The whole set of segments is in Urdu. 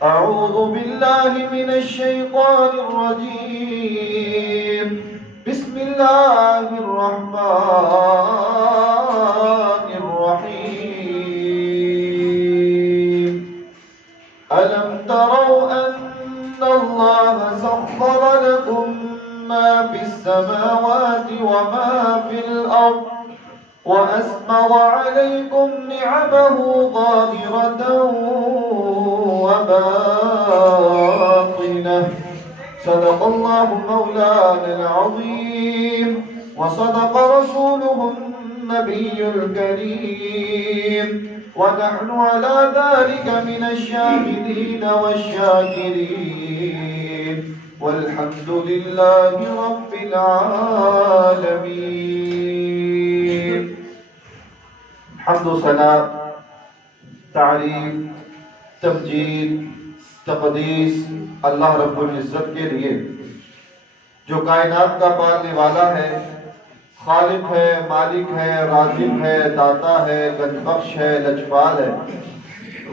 أعوذ بالله من الشيطان الرجيم. بسم الله الرحمن الرحيم. ألم تروا أن الله سخر لكم ما في السماوات وما في الأرض وأسبغ عليكم نعمه ظاهرة وباطنة. صدق الله مولانا العظيم وصدق رسوله النبي الكريم ونحن على ذلك من الشاهدين والشاكرين والحمد لله رب العالمين. حمد و ثنا، تعریف، تمجید، تقدیس اللہ رب العزت کے لیے جو کائنات کا پالنے والا ہے، خالق ہے، مالک ہے، رازق ہے، داتا ہے، گنج بخش ہے، لجپال ہے،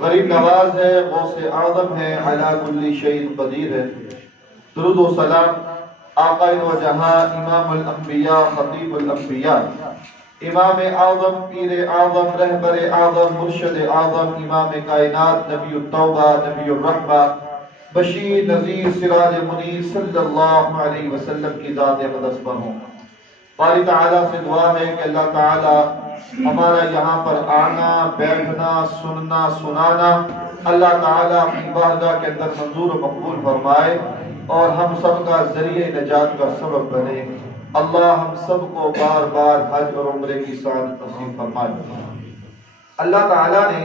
غریب نواز ہے، غوث اعظم ہے، علی کل شیء قدیر ہے. درود و سلام آقا و جہاں، امام الانبیاء، خطیب الانبیاء، امام اعظم، پیر اعظم، رہبر اعظم، مرشد اعظم، امام کائنات، نبی التوبہ، نبی الرحمہ، بشیر نذیر سراج منیر صلی اللہ علیہ وسلم کی ذات اقدس پر ہوں. باری تعالیٰ سے دعا ہے کہ اللہ تعالیٰ ہمارا یہاں پر آنا، بیٹھنا، سننا، سنانا اللہ تعالیٰ اپنی بارگاہ کے اندر منظور و مقبول فرمائے اور ہم سب کا ذریعہ نجات کا سبب بنے. اللہ ہم سب کو بار بار حج اور عمرے کی سعادت نصیب فرمائے. اللہ تعالیٰ نے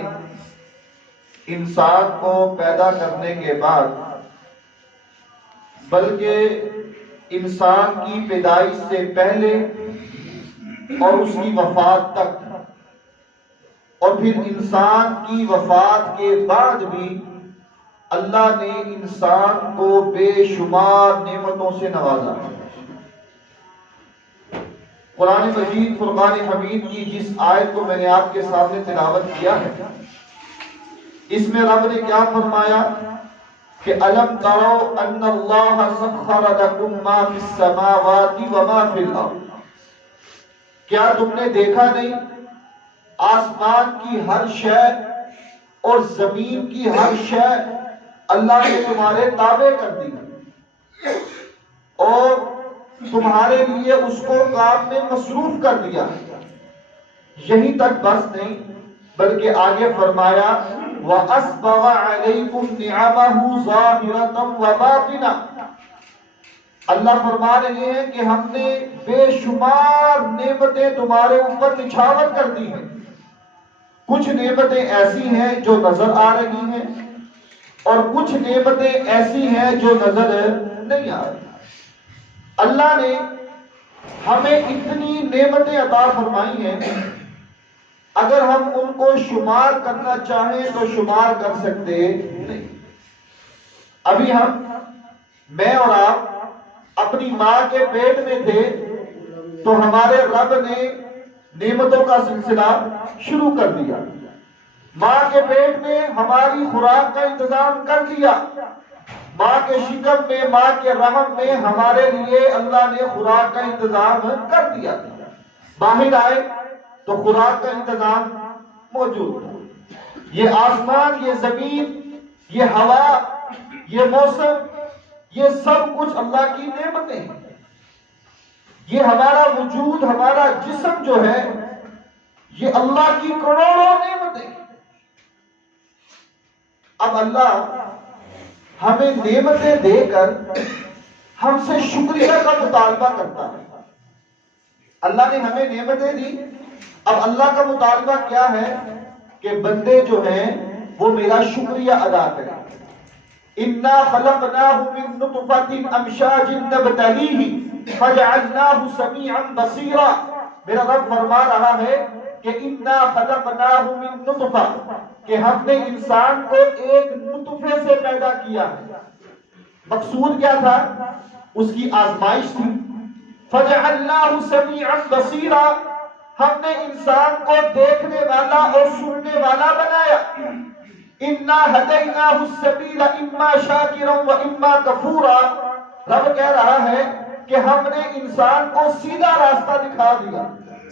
انسان کو پیدا کرنے کے بعد، بلکہ انسان کی پیدائش سے پہلے اور اس کی وفات تک، اور پھر انسان کی وفات کے بعد بھی اللہ نے انسان کو بے شمار نعمتوں سے نوازا. قرآن مجید فرقان حمید کی جس آیت کو میں نے آپ کے سامنے تلاوت کیا ہے، اس میں رب نے کیا فرمایا کہ الم تروا ان اللہ سخر لکم ما فی السماوات وما فی الارض. کیا تم نے دیکھا نہیں آسمان کی ہر شے اور زمین کی ہر شے اللہ نے تمہارے تابع کر دی اور تمہارے لیے اس کو کام میں مصروف کر دیا. یہیں تک بس نہیں، بلکہ آگے فرمایا وَأَسْبَغَ عَلَيْكُمْ نِعَمَهُ ظَاهِرَةً وَبَاطِنَةً. اللہ فرما رہے ہیں کہ ہم نے بے شمار نعمتیں تمہارے اوپر نچھاور کر دی ہیں. کچھ نعمتیں ایسی ہیں جو نظر آ رہی ہیں اور کچھ نعمتیں ایسی ہیں جو نظر نہیں آ رہی. اللہ نے ہمیں اتنی نعمتیں عطا فرمائی ہیں، اگر ہم ان کو شمار کرنا چاہیں تو شمار کر سکتے نہیں. ابھی میں اور آپ اپنی ماں کے پیٹ میں تھے تو ہمارے رب نے نعمتوں کا سلسلہ شروع کر دیا. ماں کے پیٹ میں ہماری خوراک کا انتظام کر دیا. ماں کے شکم میں، ماں کے رحم میں ہمارے لیے اللہ نے خوراک کا انتظام کر دیا. باہر آئے تو خوراک کا انتظام موجود ہے. یہ آسمان، یہ زمین، یہ ہوا، یہ موسم، یہ سب کچھ اللہ کی نعمتیں ہیں. یہ ہمارا وجود، ہمارا جسم جو ہے، یہ اللہ کی کروڑوں نعمتیں ہیں. اب اللہ ہمیں نعمتیں دے کر ہم سے شکریہ کا مطالبہ کرتا ہے. اللہ نے ہمیں نعمتیں دی، اب اللہ کا مطالبہ کیا ہے کہ بندے جو ہیں وہ میرا شکریہ ادا کریں. اِنَّا خَلَقْنَاهُ مِن نُطْفَةٍ أَمْشَاجٍ نَبْتَلِيهِ فَجَعَلْنَاهُ سَمِيعًا بَصِيرًا. میرا رب فرما رہا ہے کہ اِنَّا خَلَقْنَاهُ مِن نُطْفَةٍ، کہ ہم نے انسان کو ایک نطفے سے پیدا کیا ہے. مقصود کیا تھا؟ اس کی آزمائش تھی. فَجَعَلْنَاهُ سَمِيعًا بَصِيرًا، ہم نے انسان کو دیکھنے والا اور سننے والا بنایا. انا ہدیناہ السبیل اما شاکرا و اما کفورا. رب کہہ رہا ہے کہ ہم نے انسان کو سیدھا راستہ دکھا دیا،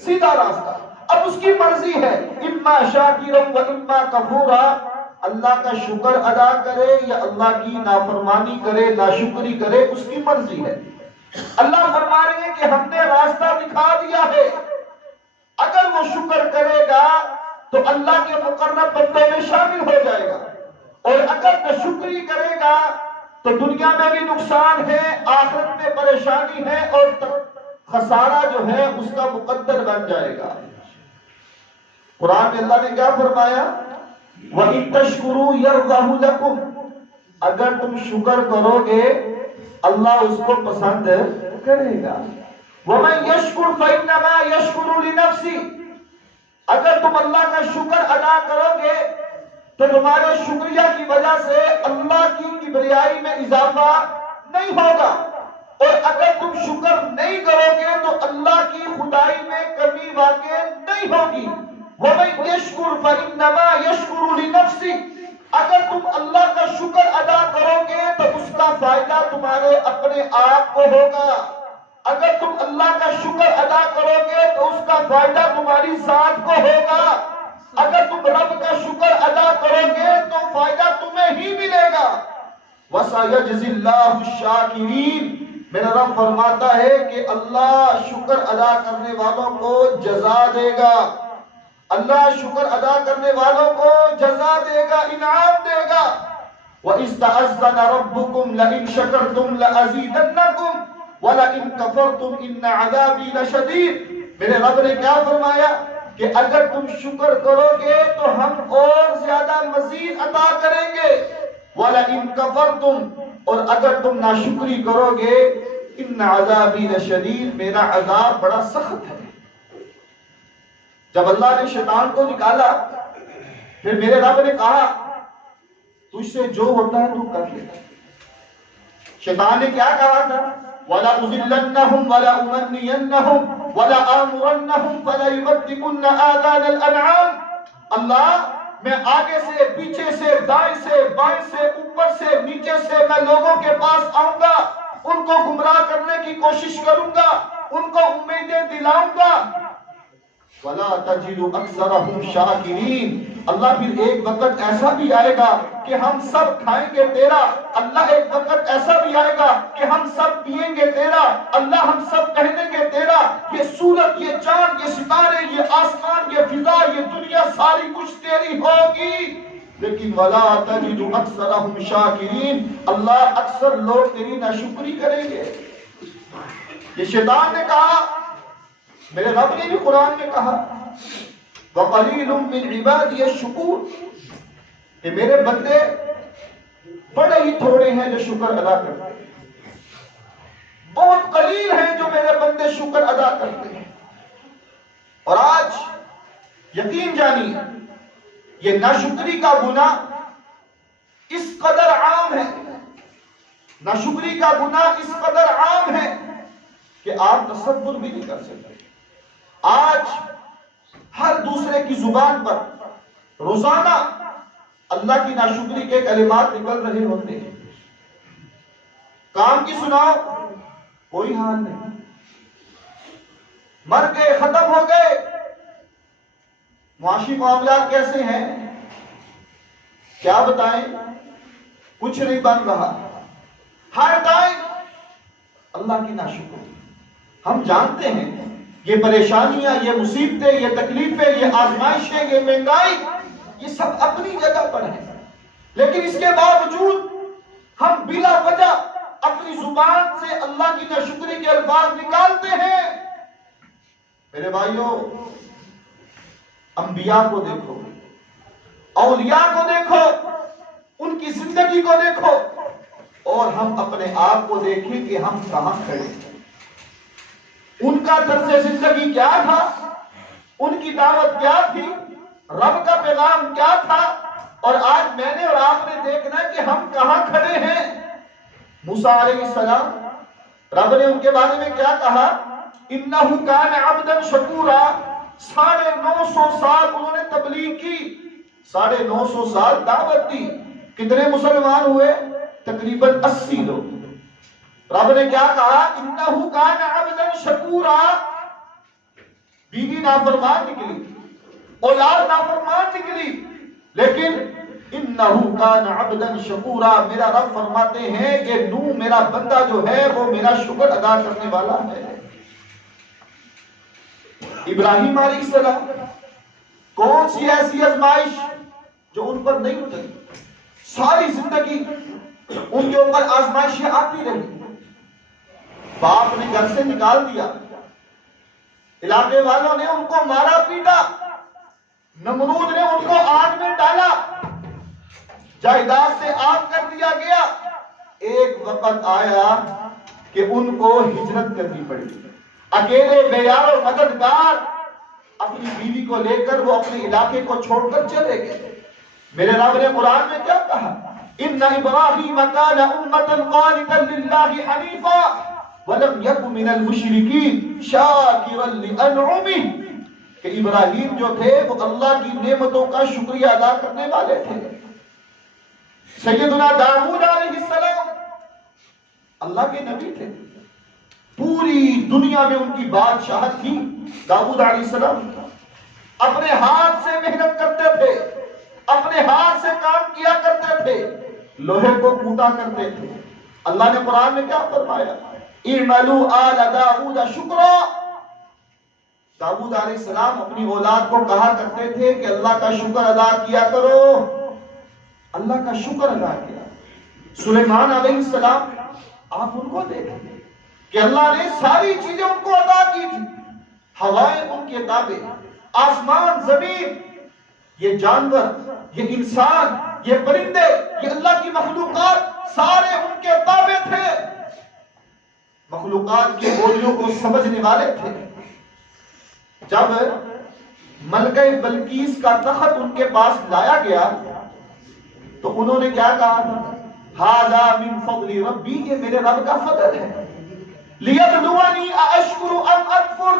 سیدھا راستہ. اب اس کی مرضی ہے اما شاکرا و اما کفورا، اللہ کا شکر ادا کرے یا اللہ کی نافرمانی کرے، ناشکری کرے، اس کی مرضی ہے. اللہ فرما رہے ہیں کہ ہم نے راستہ دکھا دیا ہے. اگر وہ شکر کرے گا تو اللہ کے مقرب بندوں میں شامل ہو جائے گا، اور اگر ناشکری کرے گا تو دنیا میں بھی نقصان ہے، آخرت میں پریشانی ہے، اور خسارہ جو ہے اس کا مقدر بن جائے گا. قرآن میں اللہ نے کیا فرمایا؟ وَإِن تَشْكُرُوا يَرْضَهُ لَكُمْ، اگر تم شکر کرو گے اللہ اس کو پسند کرے گا. وَمَن يَشْكُرْ فَإِنَّمَا يَشْكُرُ لِنَفْسِهِ، اگر تم اللہ کا شکر ادا کرو گے تو تمہارے شکریہ کی وجہ سے اللہ کی کبریائی میں اضافہ نہیں ہوگا، اور اگر تم شکر نہیں کرو گے تو اللہ کی خدائی میں کمی واقع نہیں ہوگی. وَمَن يَشْكُرْ فَإِنَّمَا يَشْكُرُ لِنَفْسِهِ، اگر تم اللہ کا شکر ادا کرو گے تو اس کا فائدہ تمہارے اپنے آپ کو ہوگا. اگر تم اللہ کا شکر ادا کرو گے تو اس کا فائدہ تمہاری ذات کو ہوگا. اگر تم رب کا شکر ادا کرو گے تو فائدہ تمہیں ہی ملے گا. وَسَيَجْزِي اللَّهُ الشَّاكِرِينَ، میرا رب فرماتا ہے کہ اللہ شکر ادا کرنے والوں کو جزا دے گا. اللہ شکر ادا کرنے والوں کو جزا دے گا، انعام دے گا. وَإِذْ تَأَذَّنَ رَبُّكُمْ لَئِن شَكَرْتُمْ لَأَزِيدَنَّكُمْ وَلَئِن كَفَرْتُمْ إِنَّ عَذَابِي لَشَدِيدٌ. میرے رب نے کیا فرمایا کہ اگر تم شکر کرو گے تو ہم اور زیادہ مزید عطا کریں گے. وَلَئِن كَفَرْتُمْ، اور اگر تم ناشکری کرو گے، إِنَّ عَذَابِي لَشَدِيدٌ، میرا عذاب بڑا سخت ہے. جب اللہ نے شیطان کو نکالا پھر میرے رب نے کہا تجھ سے جو ہوتا ہے تو کر لے. شیطان نے کیا کہا تھا؟ وَلَا أُذِلَّنَّهُمْ وَلَا أُمَنِّيَنَّهُمْ وَلَا آمُرَنَّهُمْ فَلَا يُبَتِّكُنَّ آذَانَ الْأَنْعَامِ. اللہ میں آگے سے، پیچھے سے، دائیں سے، بائیں سے، اوپر سے، نیچے سے میں لوگوں کے پاس آؤں گا، ان کو گمراہ کرنے کی کوشش کروں گا، ان کو امیدیں دلاؤں گا. وَلَا تَجِدُ أَكْثَرَهُمْ شَاكِرِينَ. اللہ پھر ایک وقت ایسا بھی آئے گا کہ ہم سب کھائیں گے تیرا. اللہ ایک وقت ایسا بھی آئے گا کہ ہم سب پیئیں گے تیرا. اللہ ہم سب پہنیں گے تیرا. یہ سورج، یہ چاند، یہ ستارے، یہ آسمان، یہ فضا، یہ دنیا ساری کچھ تیری ہوگی. لیکن وَلَا تَجِدُ أَكْثَرَهُمْ شَاكِرِينَ، اللہ اکثر لوگ تیری ناشکری کریں گے. یہ شیطان نے کہا، میرے رب نے بھی قرآن میں کہا وَقَلِيلٌ مِّنْ عِبَادِيَ الشُّكُورُ، کہ میرے بندے بڑے ہی تھوڑے ہیں جو شکر ادا کرتے ہیں. بہت قلیل ہیں جو میرے بندے شکر ادا کرتے ہیں. اور آج یقین جانیے یہ ناشکری کا گناہ اس قدر عام ہے، ناشکری کا گناہ اس قدر عام ہے کہ آپ تصور بھی نہیں کر سکتے. آج ہر دوسرے کی زبان پر روزانہ اللہ کی ناشکری کے کلمات نکل رہے ہوتے ہیں. کام کی سناؤ، کوئی حال نہیں. مر گئے، ختم ہو گئے. معاشی معاملات کیسے ہیں کیا بتائیں، کچھ نہیں بن رہا. ہر ٹائم اللہ کی ناشکری. ہم جانتے ہیں یہ پریشانیاں، یہ مصیبتیں، یہ تکلیفیں، یہ آزمائشیں، یہ مہنگائی، یہ سب اپنی جگہ پر ہیں، لیکن اس کے باوجود ہم بلا وجہ اپنی زبان سے اللہ کی ناشکری کے الفاظ نکالتے ہیں. میرے بھائیوں، انبیاء کو دیکھو، اولیاء کو دیکھو، ان کی زندگی کو دیکھو، اور ہم اپنے آپ کو دیکھیں کہ ہم کہاں کھڑے ہیں. ان کا طرز زندگی کیا تھا، ان کی دعوت کیا تھی، رب کا پیغام کیا تھا، اور آج میں نے اور آپ نے دیکھنا ہے کہ ہم کہاں کھڑے ہیں. موسیٰ علیہ السلام، رب نے ان کے بارے میں کیا کہا؟ إِنَّهُ كَانَ عَبْدًا شَكُورًا. 950 سال انہوں نے تبلیغ کی، 950 سال دعوت دی، کتنے مسلمان ہوئے؟ تقریباً 80 لوگ۔ رب نے کیا کہا؟ انہو کان عبدا شکورا، بیوی نافرمان نکلی، اولاد نافرمان نکلی، لیکن انہو کان عبدا شکورا، میرا رب فرماتے ہیں کہ نوح میرا بندہ جو ہے وہ میرا شکر ادا کرنے والا ہے۔ ابراہیم علیہ السلام، کون سی ایسی آزمائش جو ان پر نہیں اتری؟ ساری زندگی ان کے اوپر آزمائشیں آتی رہی، باپ نے گھر سے نکال دیا، علاقے والوں نے ان کو مارا پیٹا، نمرود نے ان کو آگ میں ڈالا، جائیداد سے آگ کر دیا گیا۔ ایک وقت آیا کہ ان کو ہجرت کرنی پڑی، اکیلے بیار و مددگار اپنی بیوی کو لے کر وہ اپنے علاقے کو چھوڑ کر چلے گئے۔ میرے رب نے قرآن میں کیا کہا؟ ان ابراہیم کان امۃ قانتا للہ حنیفا ولم یک من المشرکین شاکرا لانعمہ، کہ ابراہیم جو تھے وہ اللہ کی نعمتوں کا شکریہ ادا کرنے والے تھے۔ سیدنا داؤد علیہ السلام اللہ کے نبی تھے، پوری دنیا میں ان کی بادشاہت تھی۔ داؤد علیہ السلام اپنے ہاتھ سے محنت کرتے تھے، اپنے ہاتھ سے کام کیا کرتے تھے، لوہے کو کوٹا کرتے تھے۔ اللہ نے قرآن میں کیا فرمایا؟ اعملوا آل داؤد شکرا، داؤد علیہ السلام اپنی اولاد کو کہا کرتے تھے کہ اللہ کا شکر ادا کیا کرو، اللہ کا شکر ادا کیا۔ سلیمان علیہ السلام، آپ ان کو دیکھیں کہ اللہ نے ساری چیزیں ان کو عطا کی تھی، ہوائیں ان کے تابع، آسمان زمین، یہ جانور، یہ انسان، یہ پرندے، یہ اللہ کی مخلوقات سارے ان کے تابع تھے، مخلوقات کی بولیوں کو سمجھنے والے تھے۔ جب ملکہ بلقیس کا تخت ان کے پاس لایا گیا تو انہوں نے کیا کہا تھا؟ ھذا من فضل ربی، یہ میرے رب کا فضل ہے، لیبلونی ااشکر ام اکفر،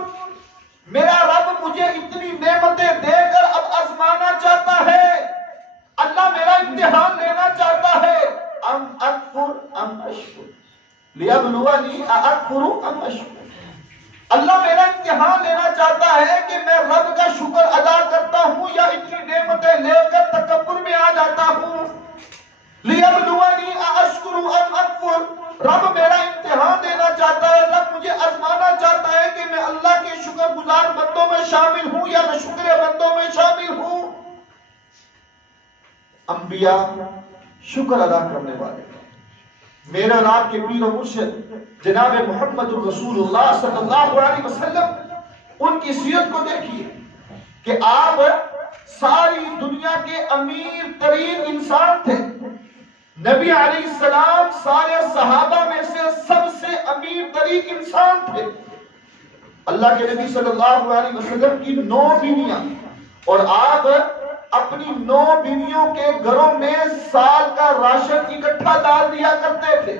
میرا رب مجھے اتنی نعمتیں دے کر اب آزمانا چاہتا ہے، اللہ میرا امتحان لینا چاہتا ہے، ام اکفر ام اشکر، لیبلونی اکفر ام اشکر، اللہ میرا امتحان لینا چاہتا ہے کہ میں رب کا شکر ادا کرتا ہوں یا اتنی نعمتیں لے کر تکبر میں آ جاتا ہوں۔ لیبلونی ااشکر ام اکفر، رب میرا امتحان لینا چاہتا ہے، رب مجھے آزمانا چاہتا ہے کہ میں اللہ کے شکر گزار بندوں میں شامل ہوں یا میں شکر بندوں میں شامل ہوں۔ انبیاء شکر ادا کرنے والے، میرے اور آپ کے پیر و مرشد جناب محمد الرسول اللہ صلی اللہ علیہ وسلم، ان کی سیرت کو دیکھیے کہ آپ ساری دنیا کے امیر ترین انسان تھے۔ نبی علیہ السلام سارے صحابہ میں سے سب سے امیر ترین انسان تھے۔ اللہ کے نبی صلی اللہ علیہ وسلم کی 9 بیویاں، اور آپ اپنی 9 بیویوں کے گھروں میں سال کا راشن اکٹھا ڈال دیا کرتے تھے،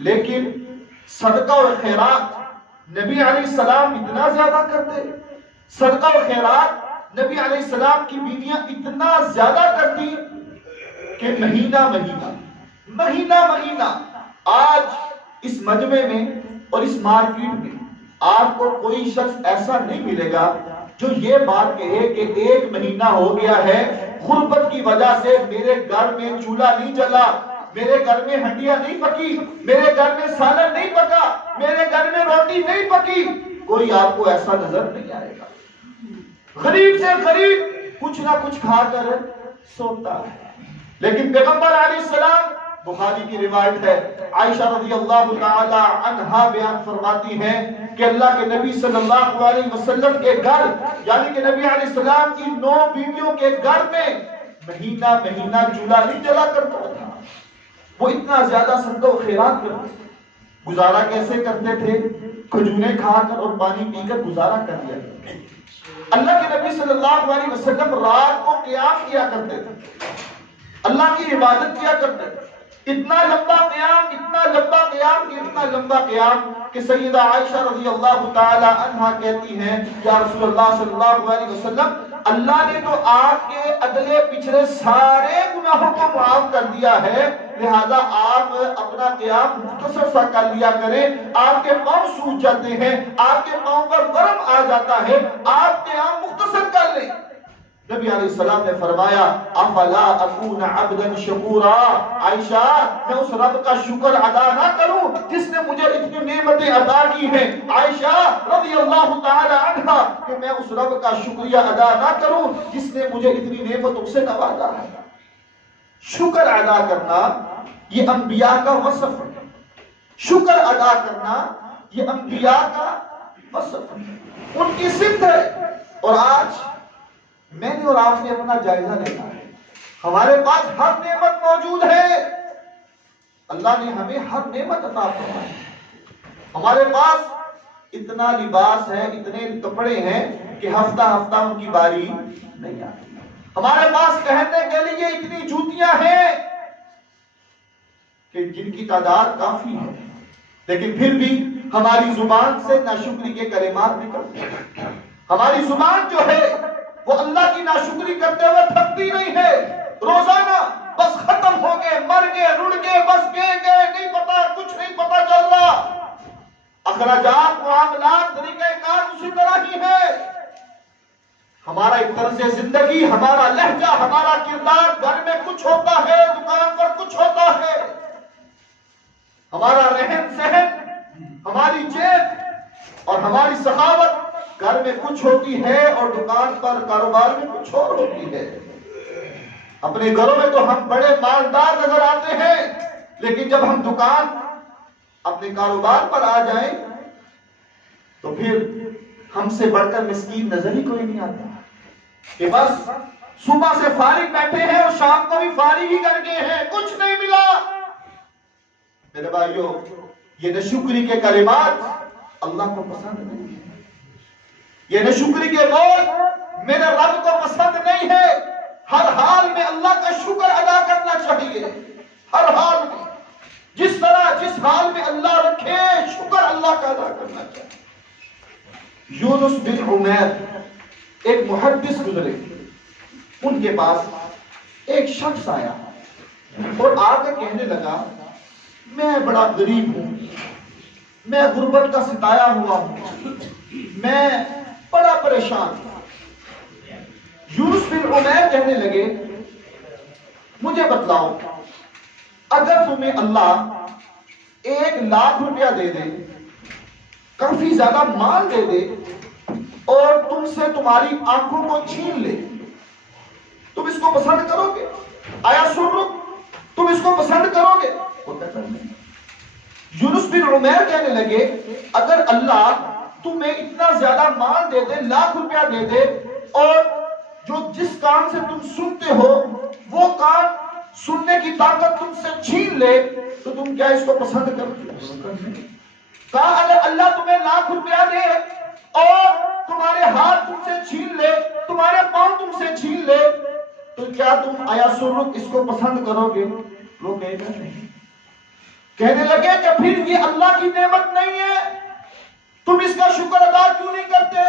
لیکن صدقہ اور خیرات نبی علیہ السلام اتنا زیادہ کرتے، صدقہ اور خیرات نبی علیہ السلام کی بیویاں اتنا زیادہ کرتی کہ مہینہ مہینہ آج اس مجمع میں اور اس مارکیٹ میں آپ کو کوئی شخص ایسا نہیں ملے گا جو یہ بات کہے کہ 1 مہینہ ہو گیا ہے، غربت کی وجہ سے میرے گھر میں چولہا نہیں جلا، میرے گھر میں ہنڈیاں نہیں پکی، میرے گھر میں سالن نہیں پکا، میرے گھر میں روٹی نہیں پکی، کوئی آپ کو ایسا نظر نہیں آئے گا۔ غریب سے غریب کچھ نہ کچھ کھا کر سوتا ہے، لیکن پیغمبر علیہ السلام، بخاری کی روایت ہے، عائشہ رضی اللہ تعالی عنہا بیان فرماتی ہیں کہ اللہ کے نبی صلی اللہ علیہ وسلم کے گھر، یعنی کہ نبی علیہ السلام کی 9 بیویوں کے گھر میں مہینہ چولہا نہیں جلا کرتا تھا۔ وہ اتنا زیادہ صدقہ و خیرات کرتے، گزارا کیسے کرتے تھے؟ کھجوریں کھا کر اور پانی پی کر گزارا کر دیا کرتے۔ اللہ کے نبی صلی اللہ علیہ وسلم رات کو قیام کیا کرتے تھے، اللہ کی عبادت کیا کرتے تھے، اتنا لمبا قیام کہ سیدہ عائشہ رضی اللہ تعالی عنہا کہتی ہیں یا رسول اللہ صلی اللہ علیہ وسلم اللہ نے تو آپ کے اگلے پچھلے سارے گناہوں کو معاف کر دیا ہے، لہذا آپ اپنا قیام مختصر سا کر لیا کریں۔ آپ کے پاؤں سوج جاتے ہیں، آپ کے پاؤں پر ورم آ جاتا ہے، آپ قیام مختصر کر لیں۔ نبی علیہ السلام نے فرمایا افلا اکون عبدا شکورا، عائشہ میں اس رب کا شکر ادا نہ کروں جس نے مجھے اتنی نعمتیں عطا کی ہیں، عائشہ رضی اللہ تعالی عنہا کہ میں اس رب کا شکریہ ادا نہ کروں جس نے مجھے اتنی نعمتوں سے نوازا ہے۔ شکر ادا کرنا یہ انبیاء کا وصف ہے، شکر ادا کرنا یہ انبیاء کا وصف ہے، ان کی صفت ہے۔ اور آج میں نے اور آپ نے اپنا جائزہ لینا ہے، ہمارے پاس ہر نعمت موجود ہے، اللہ نے ہمیں ہر نعمت عطا فرمائی ہے، ہمارے پاس اتنا لباس ہے، اتنے کپڑے ہیں کہ ہفتہ ہفتہ ان کی باری نہیں آتی، ہمارے پاس پہننے کے لیے اتنی جوتیاں ہیں کہ جن کی تعداد کافی ہے، لیکن پھر بھی ہماری زبان سے ناشکری کے کلمات نکلتے ہیں۔ ہماری زبان جو ہے وہ اللہ کی ناشکری کرتے ہوئے تھکتی نہیں ہے، روزانہ بس ختم ہو گئے، مر گئے، رڑ گئے، بس گئے نہیں پتا، کچھ نہیں پتا چل رہا۔ اخراجات، معاملات، طریقہ کار اسی طرح ہی ہے۔ ہمارا ایک طرز زندگی، ہمارا لہجہ، ہمارا کردار، گھر میں کچھ ہوتا ہے، دکان پر کچھ ہوتا ہے، ہمارا رہن سہن، ہماری جیب اور ہماری سخاوت گھر میں کچھ ہوتی ہے اور دکان پر کاروبار میں کچھ اور ہوتی ہے۔ اپنے گھروں میں تو ہم بڑے مالدار نظر آتے ہیں، لیکن جب ہم دکان اپنے کاروبار پر آ جائیں تو پھر ہم سے بڑھ کر مسکین نظر ہی کوئی نہیں آتا کہ بس صبح سے فارغ بیٹھے ہیں اور شام کو بھی فارغ ہی کر گئے ہیں، کچھ نہیں ملا۔ میرے بھائیو، یہ ناشکری کے کلمات اللہ کو پسند نہیں ہے، یہ ناشکری کے بول میرے رب کو پسند نہیں ہے۔ ہر حال میں اللہ کا شکر ادا کرنا چاہیے، ہر حال میں، جس طرح جس حال میں اللہ رکھے شکر اللہ کا ادا کرنا چاہیے۔ یونس بن عمیر ایک محدث گزرے، ان کے پاس ایک شخص آیا اور آ کے کہنے لگا میں بڑا غریب ہوں، میں غربت کا ستایا ہوا ہوں، میں بڑا پریشان ہوں۔ یونس بن عمیر کہنے لگے مجھے بتلاؤ، اگر تمہیں اللہ 1,00,000 روپیہ دے دے، کافی زیادہ مال دے دے اور تم سے تمہاری آنکھوں کو چھین لے، تم اس کو پسند کرو گے؟ آیا سن لو، تم اس کو پسند کرو گے؟ یونس بن عمیر کہنے لگے اگر اللہ تمہیں اتنا زیادہ مال دے دے، 1,00,000 روپیہ دے دے، اور جس کام سے تم سنتے ہو وہ کام سننے کی طاقت تم سے چھین لے، تو تم کیا اس کو پسند کرتے؟ کہا اگر اللہ تمہیں 1,00,000 روپیہ دے اور تمہارے ہاتھ تم سے چھین لے، تمہارے پاؤں تم سے چھین لے، تو کیا تم آیا سرک اس کو پسند کرو گے؟ وہ کہے گا نہیں۔ کہنے لگے کہ پھر یہ اللہ کی نعمت نہیں ہے، تم اس کا شکر ادا کیوں نہیں کرتے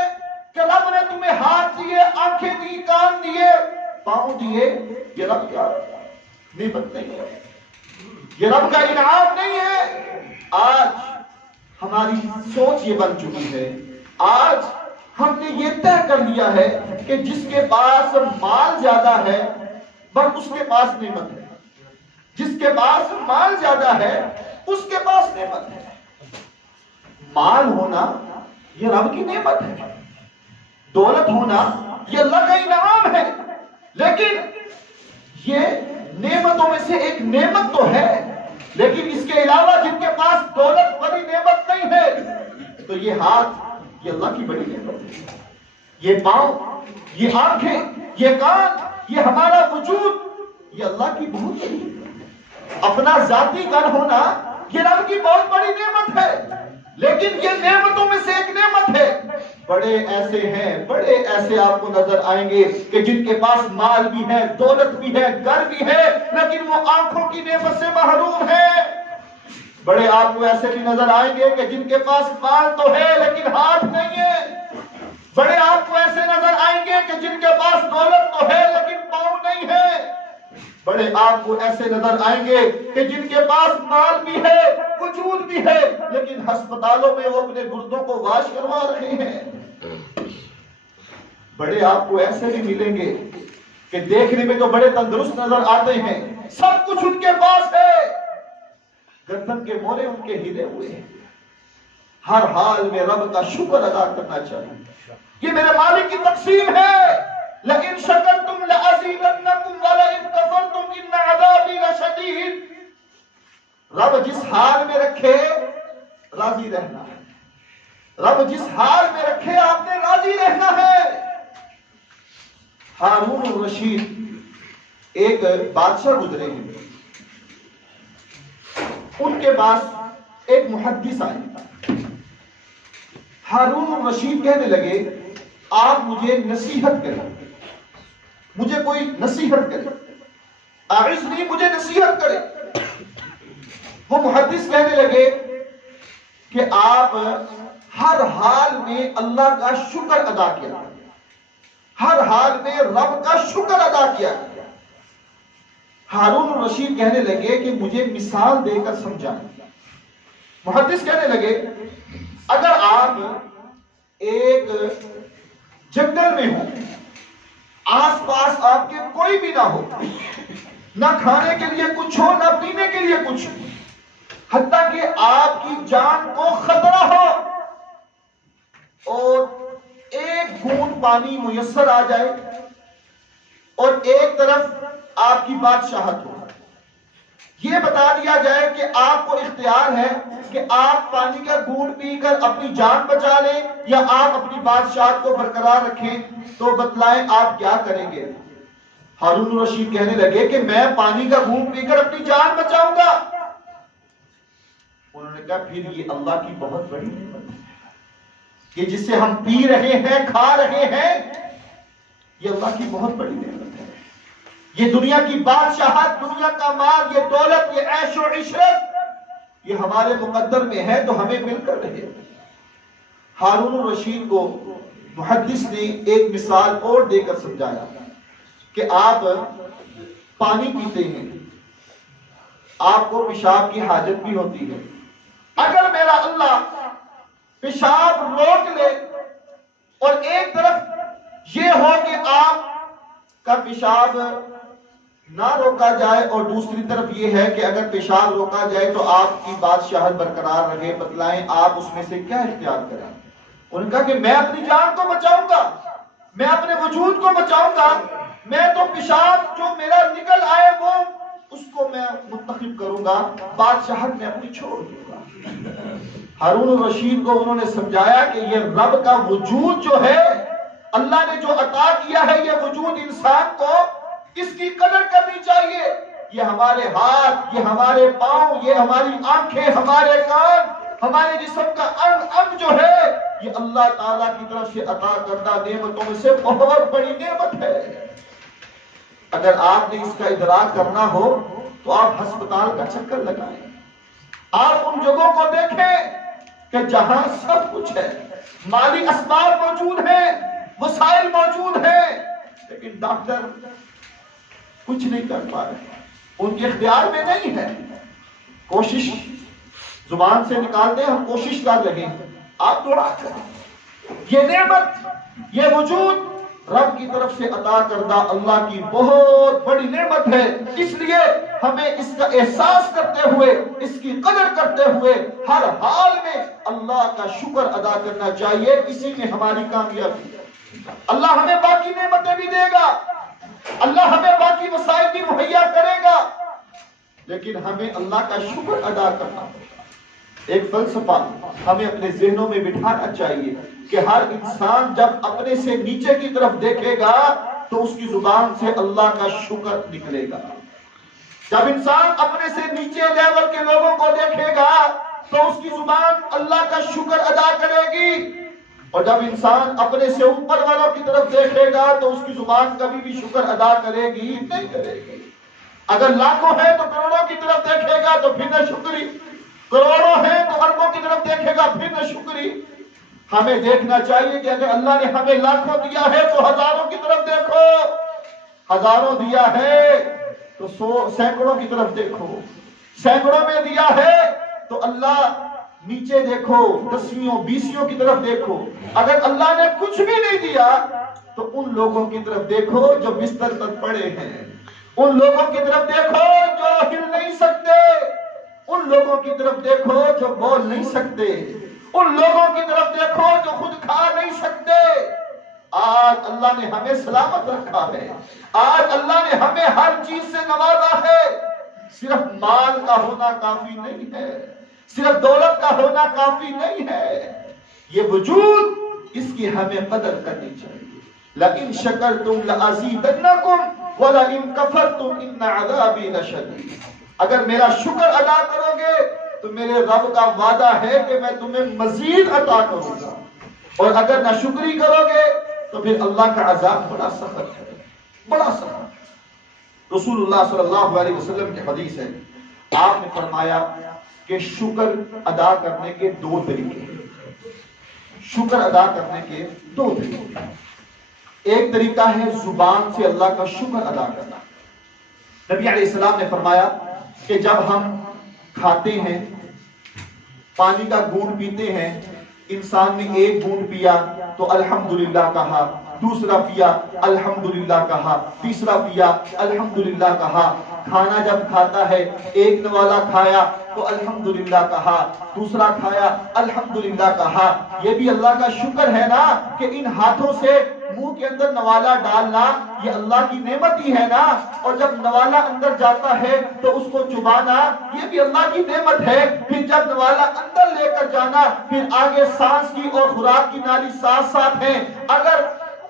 کہ رب نے تمہیں ہاتھ دیے، آنکھیں دی، کان دیے، پاؤں دیے؟ یہ رب کا نعمت نہیں ہے، یہ رب کا انعام نہیں ہے۔ آج ہماری سوچ یہ بن چکی ہے، آج ہم نے یہ طے کر لیا ہے کہ جس کے پاس مال زیادہ ہے بس اس کے پاس نعمت ہے، جس کے پاس مال زیادہ ہے اس کے پاس نعمت ہے۔ مال ہونا یہ رب کی نعمت ہے، دولت ہونا یہ اللہ کا انعام ہے، لیکن یہ نعمتوں میں سے ایک نعمت تو ہے، لیکن اس کے علاوہ جن کے پاس دولت بڑی نعمت نہیں ہے، تو یہ ہاتھ یہ اللہ کی بڑی نعمت ہے، یہ پاؤں، یہ آنکھیں، یہ کان، یہ ہمارا وجود یہ اللہ کی بہت بڑی نعمت ہے۔ اپنا ذاتی گھر ہونا یہ رب کی بہت بڑی نعمت ہے، لیکن یہ نعمتوں میں سے ایک نعمت ہے۔ بڑے ایسے ہیں، بڑے ایسے آپ کو نظر آئیں گے کہ جن کے پاس مال بھی ہے، دولت بھی ہے، گھر بھی ہے، لیکن وہ آنکھوں کی نعمت سے محروم ہے۔ بڑے آپ کو ایسے بھی نظر آئیں گے کہ جن کے پاس مال تو ہے لیکن ہاتھ نہیں ہے۔ بڑے آپ کو ایسے نظر آئیں گے کہ جن کے پاس دولت تو ہے لیکن پاؤں نہیں ہے. بڑے آپ کو ایسے نظر آئیں گے کہ جن کے پاس مال بھی ہے، وجود بھی ہے، لیکن ہسپتالوں میں وہ اپنے گردوں کو واش کروا رہے ہیں. بڑے آپ کو ایسے بھی ملیں گے کہ دیکھنے میں تو بڑے تندرست نظر آتے ہیں، سب کچھ ان کے پاس ہے، گردن کے مورے ان کے ہلے ہوئے ہیں. ہر حال میں رب کا شکر ادا کرنا چاہیے. یہ میرے مالک کی تقسیم ہے. لَإِن شَكَرْتُمْ لَأَزِيدَنَّكُمْ وَلَئِن كَفَرْتُمْ إِنَّ عَذَابِي لَشَدِيدٌ. رب جس حال میں رکھے راضی رہنا ہے. رب جس حال میں رکھے آپ نے راضی رہنا ہے. ہارون الرشید ایک بادشاہ گزرے ہیں، ان کے پاس ایک محدث آئے. ہارون الرشید کہنے لگے آپ مجھے نصیحت کریں، مجھے کوئی نصیحت کرے، اعظنی، مجھے نصیحت کرے. وہ محدث کہنے لگے کہ آپ ہر حال میں اللہ کا شکر ادا کیا، ہر حال میں رب کا شکر ادا کیا. ہارون الرشید کہنے لگے کہ مجھے مثال دے کر سمجھائیں. محدث کہنے لگے اگر آپ ایک جنگل میں ہو، آس پاس آپ کے کوئی بھی نہ ہو، نہ کھانے کے لیے کچھ ہو، نہ پینے کے لیے کچھ ہو، حتیٰ کہ آپ کی جان کو خطرہ ہو، اور ایک گھونٹ پانی میسر آ جائے اور ایک طرف آپ کی بادشاہت ہو، یہ بتا دیا جائے کہ آپ کو اختیار ہے کہ آپ پانی کا گھونٹ پی کر اپنی جان بچا لیں یا آپ اپنی بادشاہت کو برقرار رکھیں، تو بتلائیں آپ کیا کریں گے؟ ہارون الرشید کہنے لگے کہ میں پانی کا گھونٹ پی کر اپنی جان بچاؤں گا. انہوں نے کہا پھر یہ اللہ کی بہت بڑی نعمت ہے کہ جس سے ہم پی رہے ہیں، کھا رہے ہیں، یہ اللہ کی بہت بڑی نعمت ہے. یہ دنیا کی بادشاہت، دنیا کا مال، یہ دولت، یہ عیش و عشرت، یہ ہمارے مقدر میں ہے تو ہمیں مل کر رہے. ہارون الرشید کو محدث نے ایک مثال اور دے کر سمجھایا کہ آپ پانی پیتے ہیں، آپ کو پیشاب کی حاجت بھی ہوتی ہے. اگر میرا اللہ پیشاب روک لے اور ایک طرف یہ ہو کہ آپ کا پیشاب نہ روکا جائے اور دوسری طرف یہ ہے کہ اگر پیشاب روکا جائے تو آپ کی بادشاہت برقرار رہے، بتلائیں آپ اس میں سے کیا اختیار کریں؟ انہوں نے کہا کہ میں اپنی جان کو بچاؤں گا، میں اپنے وجود کو بچاؤں گا. میں تو پیشاب جو میرا نکل آئے وہ اس کو میں منتخب کروں گا، بادشاہت میں اپنی چھوڑ دوں گا. ہارون الرشید کو انہوں نے سمجھایا کہ یہ رب کا وجود جو ہے، اللہ نے جو عطا کیا ہے یہ وجود انسان کو، اس کی قدر کرنی چاہیے. یہ ہمارے ہاتھ، یہ ہمارے پاؤں، یہ ہماری آنکھیں، ہمارے کان، ہمارے جسم کا انگ انگ جو ہے، یہ اللہ تعالیٰ کی طرف سے عطا کردہ نعمتوں میں سے بہت بڑی نعمت ہے. اگر آپ نے اس کا ادراک کرنا ہو تو آپ ہسپتال کا چکر لگائیں، آپ ان جگہوں کو دیکھیں کہ جہاں سب کچھ ہے، مالی اسباب موجود ہیں، وسائل موجود ہیں، لیکن ڈاکٹر کچھ نہیں کر پا رہے، ان کے اختیار میں نہیں ہے. کوشش زبان سے نکالتے ہیں، ہم کوشش کر رہے ہیں، آپ دعا کریں. یہ نعمت، یہ وجود رب کی طرف سے عطا کردہ اللہ کی بہت بڑی نعمت ہے. اس لیے ہمیں اس کا احساس کرتے ہوئے، اس کی قدر کرتے ہوئے ہر حال میں اللہ کا شکر ادا کرنا چاہیے. اسی میں ہماری کامیابی ہے. اللہ ہمیں باقی نعمتیں بھی دے گا، اللہ ہمیں باقی وسائل بھی مہیا کرے گا، لیکن ہمیں اللہ کا شکر ادا کرنا ہوگا. ایک فلسفہ ہمیں اپنے ذہنوں میں بٹھانا چاہیے کہ ہر انسان جب اپنے سے نیچے کی طرف دیکھے گا تو اس کی زبان سے اللہ کا شکر نکلے گا. جب انسان اپنے سے نیچے لیول کے لوگوں کو دیکھے گا تو اس کی زبان اللہ کا شکر ادا کرے گی، اور جب انسان اپنے سے اوپر والوں کی طرف دیکھے گا تو اس کی زبان کبھی بھی شکر ادا کرے گی نہیں کرے گی. اگر لاکھوں ہے تو کروڑوں کی طرف دیکھے گا تو پھر نہ شکری، کروڑوں ہیں تو اربوں کی طرف دیکھے گا پھر نہ شکری. ہمیں دیکھنا چاہیے کہ اگر اللہ نے ہمیں لاکھوں دیا ہے تو ہزاروں کی طرف دیکھو، ہزاروں دیا ہے تو سینکڑوں کی طرف دیکھو، سینکڑوں میں دیا ہے تو اللہ نیچے دیکھو، دسویں بیسیوں کی طرف دیکھو۔ اگر اللہ نے کچھ بھی نہیں دیا تو ان لوگوں کی طرف دیکھو جو بستر پر پڑے ہیں، ان لوگوں کی طرف دیکھو جو ہل نہیں سکتے، ان لوگوں کی طرف دیکھو جو بول نہیں سکتے، ان لوگوں کی طرف دیکھو جو خود کھا نہیں سکتے۔ آج اللہ نے ہمیں سلامت رکھا ہے، آج اللہ نے ہمیں ہر چیز سے نوازا ہے۔ صرف مال کا ہونا کافی نہیں ہے، صرف دولت کا ہونا کافی نہیں ہے، یہ وجود اس کی ہمیں قدر کرنی چاہیے۔ لَإِن شَكَرْتُمْ لَأَزِيدَنَّكُمْ وَلَئِن كَفَرْتُمْ إِنَّ عَذَابِي لَشَدِيدٌ۔ اگر میرا شکر ادا کرو گے تو میرے رب کا وعدہ ہے کہ میں تمہیں مزید عطا کروں گا، اور اگر نہ شکری کرو گے تو پھر اللہ کا عذاب بڑا سخت ہے، بڑا سخت۔ رسول اللہ صلی اللہ علیہ وسلم کی حدیث ہے، آپ نے فرمایا کہ شکر ادا کرنے کے دو طریقے ہیں، شکر ادا کرنے کے دو طریقے۔ ایک طریقہ ہے زبان سے اللہ کا شکر ادا کرنا۔ نبی علیہ السلام نے فرمایا کہ جب ہم کھاتے ہیں، پانی کا گھونٹ پیتے ہیں، انسان نے ایک گھونٹ پیا تو الحمدللہ کہا، دوسرا پیا الحمدللہ کہا، تیسرا پیا الحمدللہ کہا۔ کھانا جب کھاتا ہے، ایک نوالا کھایا تو الحمدللہ کہا، دوسرا کھایا الحمدللہ کہا۔ یہ بھی اللہ کا شکر ہے نا کہ ان ہاتھوں سے منہ کے اندر نوالا ڈالنا یہ اللہ کی نعمت ہی ہے نا، اور جب نوالا اندر جاتا ہے تو اس کو چبانا یہ بھی اللہ کی نعمت ہے۔ پھر جب نوالا اندر لے کر جانا، پھر آگے سانس کی اور خوراک کی نالی ساتھ ساتھ ہیں۔ اگر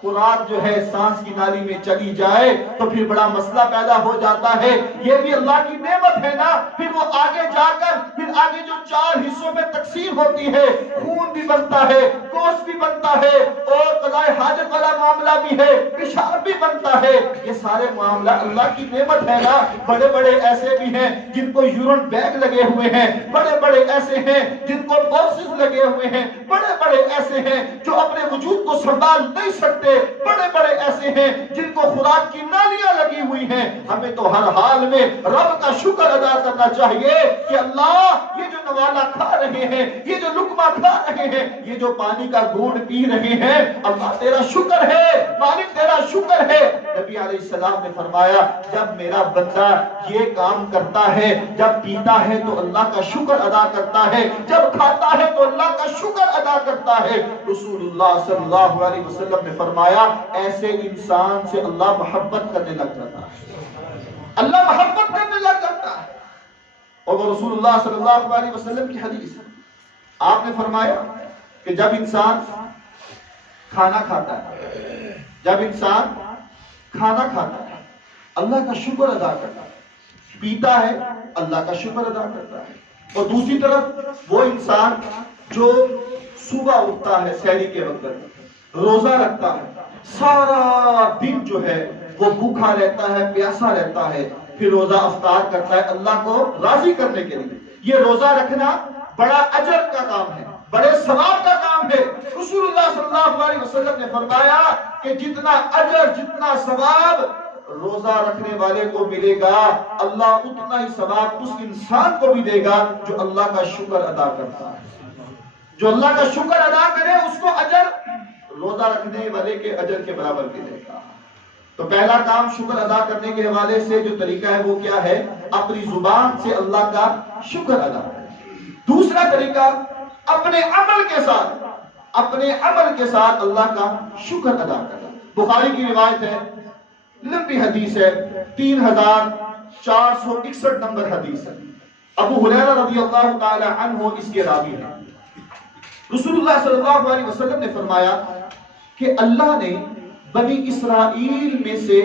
خوراک جو ہے سانس کی نالی میں چلی جائے تو پھر بڑا مسئلہ پیدا ہو جاتا ہے، یہ بھی اللہ کی نعمت ہے نا۔ پھر وہ آگے جا کر پھر آگے جو چار حصوں میں تقسیم ہوتی ہے، خون بھی بنتا ہے، گوشت بھی بنتا ہے، اور قضاء حاجت والا معاملہ بھی ہے، پیشاب بھی بنتا ہے۔ یہ سارے معاملہ اللہ کی نعمت ہے نا۔ بڑے بڑے ایسے بھی ہیں جن کو یورین بیگ لگے ہوئے ہیں، بڑے بڑے ایسے ہیں جن کو بورسز لگے ہوئے ہیں، بڑے بڑے ایسے ہیں جو اپنے وجود کو سنبھال نہیں سکتے، بڑے بڑے ایسے ہیں جن کو خوراک کی نالیاں لگی ہوئی ہیں۔ ہمیں تو ہر حال میں رب کا شکر ادا کرنا چاہیے کہ اللہ یہ جو نوالا کھا رہے ہیں، یہ جو لقمہ کھا رہے ہیں، یہ جو پانی کا گھونٹ پی رہے ہیں، اللہ تیرا شکر ہے، مالک تیرا شکر ہے۔ نبی علیہ السلام نے فرمایا جب میرا بندہ یہ کام کرتا ہے، جب پیتا ہے تو اللہ کا شکر ادا کرتا ہے، جب کھاتا ہے تو اللہ کا شکر ادا کرتا ہے۔ رسول اللہ صلی اللہ علیہ وسلم نے فرمایا ایسے انسان سے اللہ محبت کرنے لگ جاتا ہے، اللہ محبت کرنے لگ جاتا ہے۔ اور وہ رسول اللہ صلی اللہ علیہ وسلم کی حدیث ہے، آپ نے فرمایا کہ جب انسان کھانا کھاتا ہے، جب انسان کھانا کھاتا ہے اللہ کا شکر ادا کرتا ہے، پیتا ہے اللہ کا شکر ادا کرتا ہے۔ اور دوسری طرف وہ انسان جو صبح اٹھتا ہے سحری کے وقت، روزہ رکھتا ہے، سارا دن جو ہے وہ بھوکا رہتا ہے، پیاسا رہتا ہے، پھر روزہ افطار کرتا ہے اللہ کو راضی کرنے کے لیے۔ یہ روزہ رکھنا بڑا اجر کا کام ہے، بڑے ثواب کا کام ہے۔ رسول اللہ صلی اللہ علیہ وسلم نے فرمایا کہ جتنا اجر جتنا ثواب روزہ رکھنے والے کو ملے گا، اللہ اتنا ہی ثواب اس انسان کو بھی دے گا جو اللہ کا شکر ادا کرتا ہے۔ جو اللہ کا شکر ادا کرے اس کو اجر روزہ رکھنے والے کے اجر کے برابر ملے گا۔ تو پہلا کام شکر ادا کرنے کے حوالے سے جو طریقہ ہے وہ کیا ہے؟ اپنی زبان سے اللہ کا شکر ادا کریں۔ دوسرا طریقہ اپنے عمل کے ساتھ، اپنے عمل کے ساتھ اللہ کا شکر ادا کرنا۔ بخاری کی روایت ہے، لمبی حدیث ہے، 3461 نمبر حدیث ہے۔ ابو ہریرہ رضی اللہ تعالی عنہ اس کے راوی ہیں۔ رسول اللہ صلی اللہ علیہ وسلم نے فرمایا کہ اللہ نے بنی اسرائیل میں سے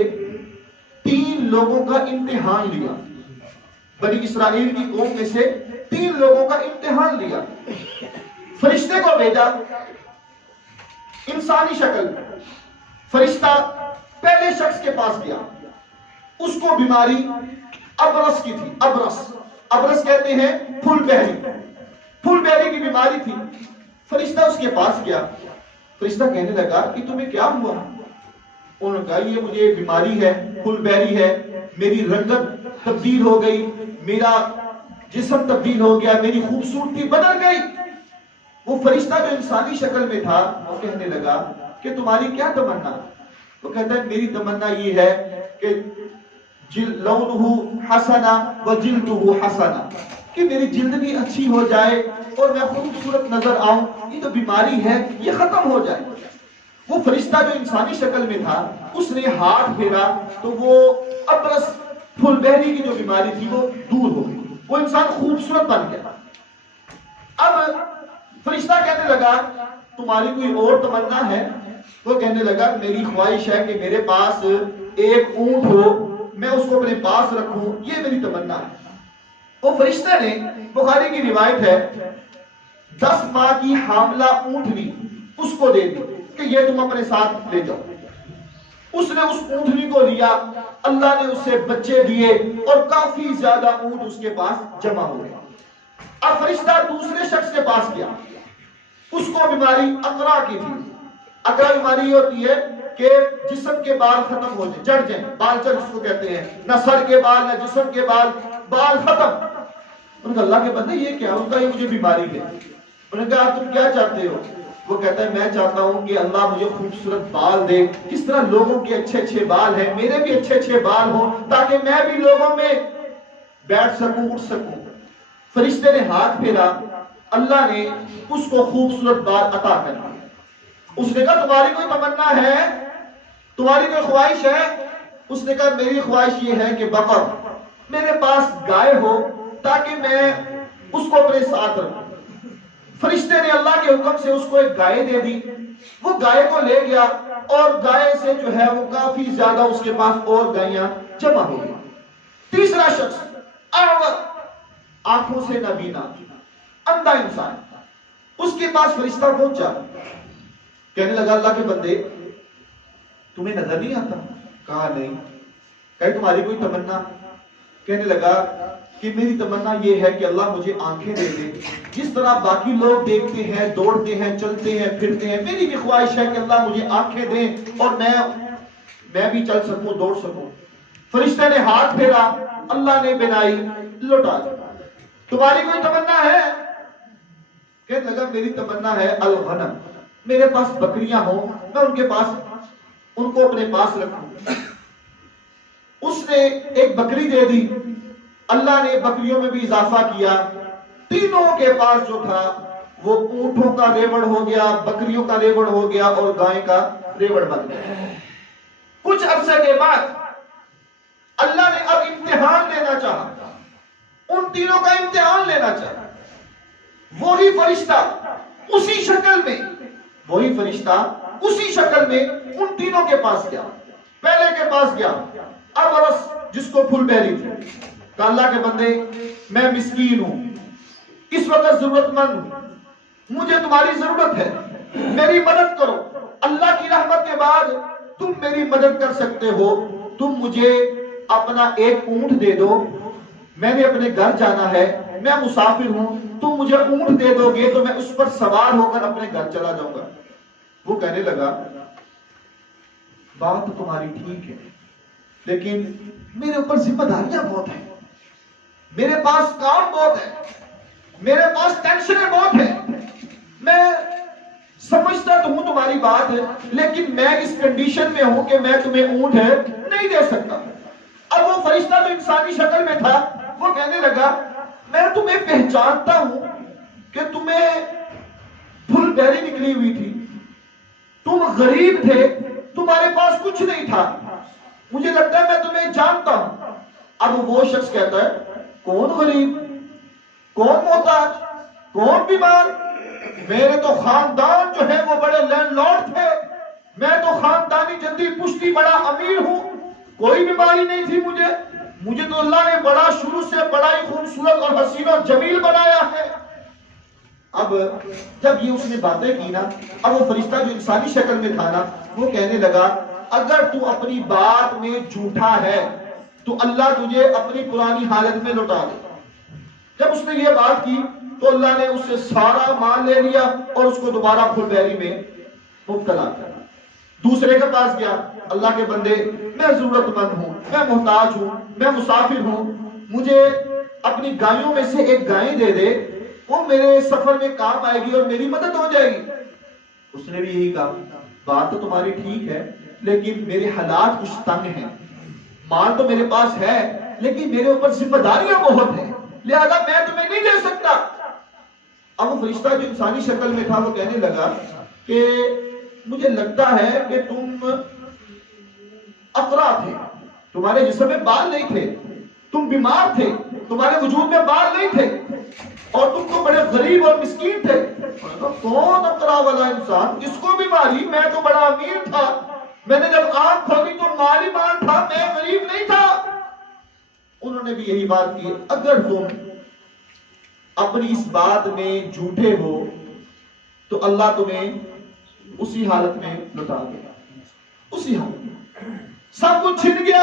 3 لوگوں کا امتحان لیا، بنی اسرائیل کی قوم میں سے 3 لوگوں کا امتحان لیا۔ فرشتے کو بھیجا انسانی شکل، فرشتہ پہلے شخص کے پاس گیا، اس کو بیماری ابرس کی تھی۔ ابرس کہتے ہیں پھول بہری، پھول بہری کی بیماری تھی۔ فرشتہ اس کے پاس گیا. فرشتہ کہنے لگا کہ تمہیں کیا ہوا؟ انہوں نے کہا یہ مجھے بیماری ہے، پھل بیری ہے، میری رنگت تبدیل ہو گئی، میرا جسم تبدیل ہو گیا، میری خوبصورتی بدل گئی. وہ فرشتہ جو انسانی شکل میں تھا وہ کہنے لگا کہ تمہاری کیا تمنا؟ وہ کہتا ہے میری تمنا یہ ہے کہ لونہ حسنا وجلدہ حسنا، کہ میری جلد بھی اچھی ہو جائے اور میں خوبصورت نظر آؤں، یہ تو بیماری ہے یہ ختم ہو جائے. وہ فرشتہ جو انسانی شکل میں تھا اس نے ہاتھ پھیرا تو وہ ابرص پھل بہری کی جو بیماری تھی وہ دور ہو گئی، وہ انسان خوبصورت بن گیا. اب فرشتہ کہنے لگا تمہاری کوئی اور تمنا ہے؟ وہ کہنے لگا میری خواہش ہے کہ میرے پاس ایک اونٹ ہو، میں اس کو اپنے پاس رکھوں، یہ میری تمنا ہے. وہ فرشتہ نے، بخاری کی روایت ہے، 10 ماہ کی حاملہ اونٹنی اس کو دے دی کہ یہ تم اپنے ساتھ لے جاؤ. اس نے اس اونٹنی کو لیا، اللہ نے اسے بچے دیے اور کافی زیادہ اونٹ اس کے پاس جمع ہو گئے. اب فرشتہ دوسرے شخص کے پاس گیا، اس کو بیماری اقرا کی تھی. اقرا بیماری یہ ہوتی ہے کہ جسم کے بال ختم ہو جائیں، جڑ جائیں، بال جڑ جس کو کہتے ہیں، نہ سر کے بال نہ جسم کے بال، بال ختم. انہوں نے کہا اللہ کے بندے یہ کیا؟ ان کا یہ مجھے بیماری ہے. انہوں نے کہا آپ تم کیا چاہتے ہو؟ وہ کہتا ہے میں چاہتا ہوں کہ اللہ مجھے خوبصورت بال دے، جس طرح لوگوں کے اچھے اچھے بال ہیں میرے بھی اچھے اچھے بال ہوں، تاکہ میں بھی لوگوں میں بیٹھ سکوں، اٹھ سکوں. فرشتے نے ہاتھ پھیرا، اللہ نے اس کو خوبصورت بال عطا کر دی. اس نے کہا تمہاری کوئی تمنا ہے، تمہاری کوئی خواہش ہے؟ اس نے کہا میری خواہش یہ ہے کہ بقر، میرے پاس گائے ہو تاکہ میں اس کو اپنے ساتھ رکھوں. فرشتے نے اللہ کے حکم سے اس کو ایک گائے دے دی. وہ گائے کو لے گیا اور گائے سے جو ہے وہ کافی زیادہ اس کے پاس اور گائیاں جمع ہو گئی. تیسرا شخص اعور، آنکھوں سے نابینا، اندھا انسان، اس کے پاس فرشتہ پہنچا، کہنے لگا اللہ کے بندے تمہیں نظر نہیں آتا؟ کہا نہیں. کہ تمہاری کوئی تمنا؟ کہنے لگا کہ میری تمنا یہ ہے کہ اللہ مجھے آنکھیں دے دے، جس طرح باقی لوگ دیکھتے ہیں، دوڑتے ہیں، چلتے ہیں، پھرتے ہیں، میری بھی خواہش ہے کہ اللہ مجھے آنکھیں دے اور میں بھی چل سکوں، دوڑ سکوں. فرشتے نے ہاتھ پھیرا، اللہ نے بینائی لوٹا دی. تمہاری کوئی تمنا ہے؟ کہنے لگا میری تمنا ہے الغنم، میرے پاس بکریاں ہوں، میں ان کو اپنے پاس رکھوں. اس نے ایک بکری دے دی، اللہ نے بکریوں میں بھی اضافہ کیا. تینوں کے پاس جو تھا وہ اونٹوں کا ریوڑ ہو گیا، بکریوں کا ریوڑ ہو گیا اور گائے کا ریوڑ بن گیا. کچھ عرصے کے بعد اللہ نے اب امتحان لینا چاہا، ان تینوں کا امتحان لینا چاہا. وہی فرشتہ اسی شکل میں ان تینوں کے پاس گیا. پہلے کے پاس گیا، ابرص جس کو پھل بہری تھی، کہا اللہ کے بندے میں مسکین ہوں، اس وقت ضرورت مند ہوں، مجھے تمہاری ضرورت ہے، میری مدد کرو. اللہ کی رحمت کے بعد تم میری مدد کر سکتے ہو، تم مجھے اپنا ایک اونٹ دے دو، میں نے اپنے گھر جانا ہے، میں مسافر ہوں، تم مجھے اونٹ دے دو گے تو میں اس پر سوار ہو کر اپنے گھر چلا جاؤں گا. وہ کہنے لگا بات تمہاری ٹھیک ہے، لیکن میرے اوپر ذمہ داریاں بہت ہیں، میرے پاس کام بہت ہے، میرے پاس ٹینشنیں بہت ہیں. میں سمجھتا تو ہوں تمہاری بات ہے، لیکن میں اس کنڈیشن میں ہوں کہ میں تمہیں اونٹ ہے نہیں دے سکتا. اب وہ فرشتہ جو انسانی شکل میں تھا وہ کہنے لگا میں تمہیں پہچانتا ہوں کہ تمہیں پھل بہری نکلی ہوئی تھی، تم غریب تھے، تمہارے پاس کچھ نہیں تھا، مجھے لگتا ہے میں تمہیں جانتا ہوں. اب وہ شخص کہتا ہے کون غریب، کون محتاج، کون بیمار؟ میرے تو خاندان جو ہے وہ بڑے لینڈ لارڈ تھے، میں تو خاندانی جدی پشتی بڑا امیر ہوں، کوئی بیماری نہیں تھی مجھے تو اللہ نے بڑا شروع سے بڑا ہی خوبصورت اور حسین اور جمیل بنایا ہے. اب جب یہ اس نے باتیں کی نا، اب وہ فرشتہ جو انسانی شکل میں تھا نا وہ کہنے لگا اگر تو اپنی بات میں جھوٹا ہے تو اللہ تجھے اپنی پرانی حالت میں لوٹا دے. جب اس نے یہ بات کی تو اللہ نے اس سے سارا مال لے لیا اور اس کو دوبارہ پھل بیری میں مبتلا کر. دوسرے کے پاس گیا, اللہ کے بندے میں ضرورت مند ہوں, میں محتاج ہوں, میں مسافر ہوں, مجھے اپنی گایوں میں سے ایک گائے دے دے, وہ میرے سفر میں کام آئے گی اور میری مدد ہو جائے گی. اس نے بھی یہی کہا, بات تو تمہاری ٹھیک ہے لیکن میرے حالات کچھ تنگ ہیں, مال تو میرے پاس ہے لیکن میرے اوپر ذمہ داریاں بہت ہیں, لہذا میں تمہیں نہیں دے سکتا. اب وہ فرشتہ جو انسانی شکل میں تھا وہ کہنے لگا کہ مجھے لگتا ہے کہ تم اقرا تھے, تمہارے جسم میں بال نہیں تھے, تم بیمار تھے, تمہارے وجود میں بال نہیں تھے اور تم تو بڑے غریب اور مسکین تھے. کون اقرا والا انسان, جس کو بیماری, میں تو بڑا امیر تھا, میں نے جب آنکھ کھولی تو مالی مال تھا, میں غریب نہیں تھا. انہوں نے بھی یہی بات کی, اگر تم اپنی اس بات میں جھوٹے ہو تو اللہ تمہیں اسی حالت میں لوٹا دے گا, اسی حالت میں. سب کچھ چھن گیا,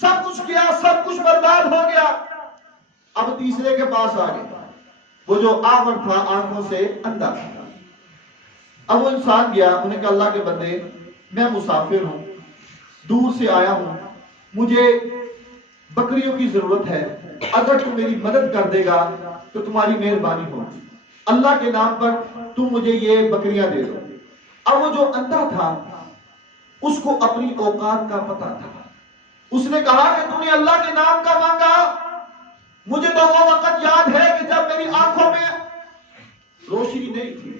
سب کچھ کیا, سب کچھ برباد ہو گیا. اب تیسرے کے پاس آ گئے, وہ جو آور تھا, آنکھوں سے اندھا تھا. اب وہ انسان گیا, انہیں کہا اللہ کے بندے میں مسافر ہوں, دور سے آیا ہوں, مجھے بکریوں کی ضرورت ہے, اگر تم میری مدد کر دے گا تو تمہاری مہربانی ہوگی, اللہ کے نام پر تم مجھے یہ بکریاں دے دو. اب وہ جو اندھا تھا اس کو اپنی اوقات کا پتہ تھا, اس نے کہا کہ تم نے اللہ کے نام کا مانگا, مجھے تو وہ وقت یاد ہے کہ جب میری آنکھوں میں روشنی نہیں تھی,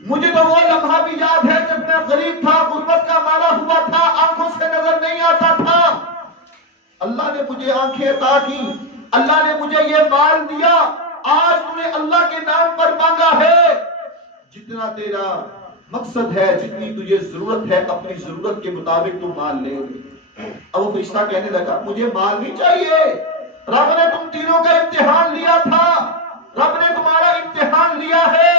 مجھے تو وہ لمحہ بھی یاد ہے جب میں غریب تھا, غربت کا مارا ہوا تھا, آنکھوں سے نظر نہیں آتا تھا. اللہ نے مجھے آنکھیں عطا کی, اللہ نے مجھے یہ مال دیا, آج تم نے اللہ کے نام پر مانگا ہے, جتنا تیرا مقصد ہے, جتنی تجھے ضرورت ہے, اپنی ضرورت کے مطابق تم مال لے. اب وہ فرشتہ کہنے لگا مجھے مال نہیں چاہیے, رب نے تم تینوں کا امتحان لیا تھا, رب نے تمہارا امتحان لیا ہے,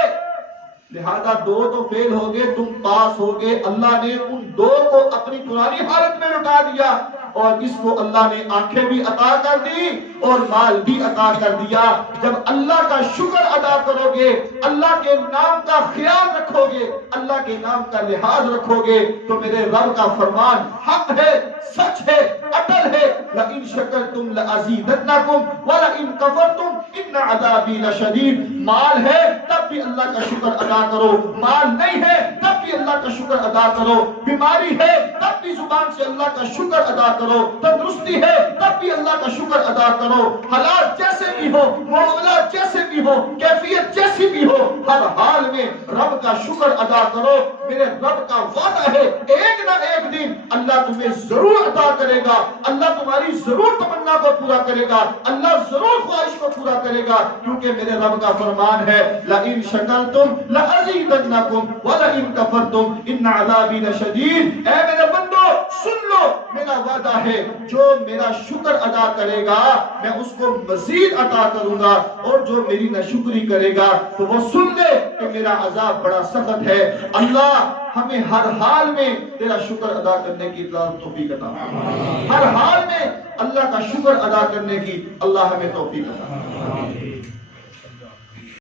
لہذا دو تو فیل ہو گئے, تم پاس ہو گئے. اللہ نے ان دو کو اپنی پرانی حالت میں لٹا دیا اور اس کو اللہ نے آنکھیں بھی عطا کر دی اور مال بھی عطا کر دیا. جب اللہ کا شکر ادا کرو گے, اللہ کے نام کا خیال رکھو گے, اللہ کے نام کا لحاظ رکھو گے, تو میرے رب کا فرمان حق ہے, سچ ہے, اٹل ہے. لئن شکرتم لازیدنکم ولئن کفرتم ان عذابی لشدید. مال ہے تب بھی اللہ کا شکر ادا کرو, مال نہیں ہے تب بھی اللہ کا شکر ادا کرو, بیماری ہے تب بھی زبان سے اللہ کا شکر ادا کرو, تندرستی ہے تب بھی اللہ کا شکر ادا کرو, حالات جیسے بھی ہو, معاملات جیسے بھی ہو, کیفیت جیسی بھی ہو, ہر حال میں رب کا شکر ادا کرو. میرے رب کا وعدہ ہے ایک نہ ایک دن اللہ تمہیں ضرور عطا کرے گا, اللہ تمہاری ضرور تمنا کو پورا کرے گا, اللہ ضرور خواہش کو پورا کرے گا, کیونکہ میرے رب کا فرمان ہے لئن شکرتم لازیدنکم ولئن کفرتم ان عذابی لشدید. اے میرے بندو سن لو, میرا وعدہ ہے جو میرا شکر ادا کرے گا میں اس کو مزید عطا کروں گا, اور جو میری ناشکری کرے گا تو وہ سن لے کہ میرا عذاب بڑا سخت ہے. اللہ ہمیں ہر حال میں تیرا شکر ادا کرنے کی توفیق عطا فرما, ہر حال میں اللہ کا شکر ادا کرنے کی اللہ ہمیں توفیق عطا فرما.